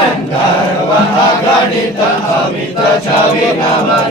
गंधर्व अगणित अमित छविन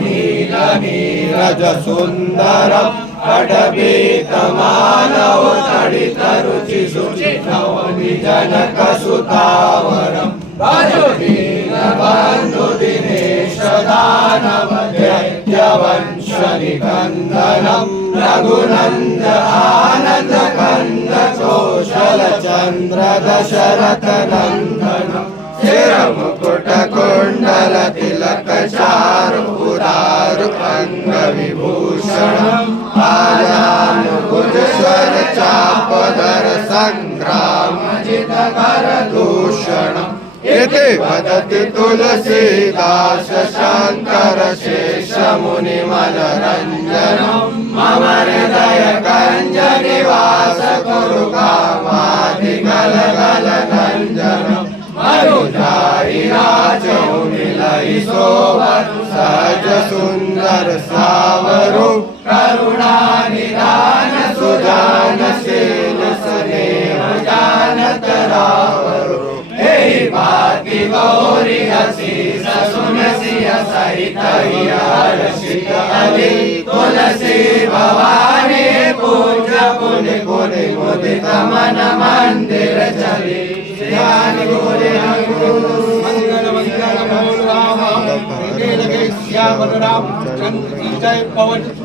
नील नीरज सुंदरम कटपीत मानव तडित रुचि शुचि नवनि जनक सुतावरम भजदीन बंधु दिनेश दानव दैत्य वंश निकंदनम रघुनंद आनंद कंद कौशल चंद्र दशरथ नंदनम शिर मुकुट कुंडल तिलक चारु उदारु अंग विभूषणम आजानुभुज स्वर चापधर संग्राम जित कर दूषणम इति वदति तुलसीदास शंकर शेष मुनि मनरंजनम मम हृदय कंज निवास कुरु कामादि गलगल नंजनम मरुधारी राजो मिलई सोवर सहज सुंदर सावरो करुणा निदान सुजान शील स्नेह जानत रावरो एहि भांति गौरी असीस सुनसी सहित हर्षित अली तुलसी भवानी पूज्य पुनि पुनि मुदित मन मंदिर चली श्री गुरु मंगल मंगल बोल राम श्याम राम चंद्र जय पवन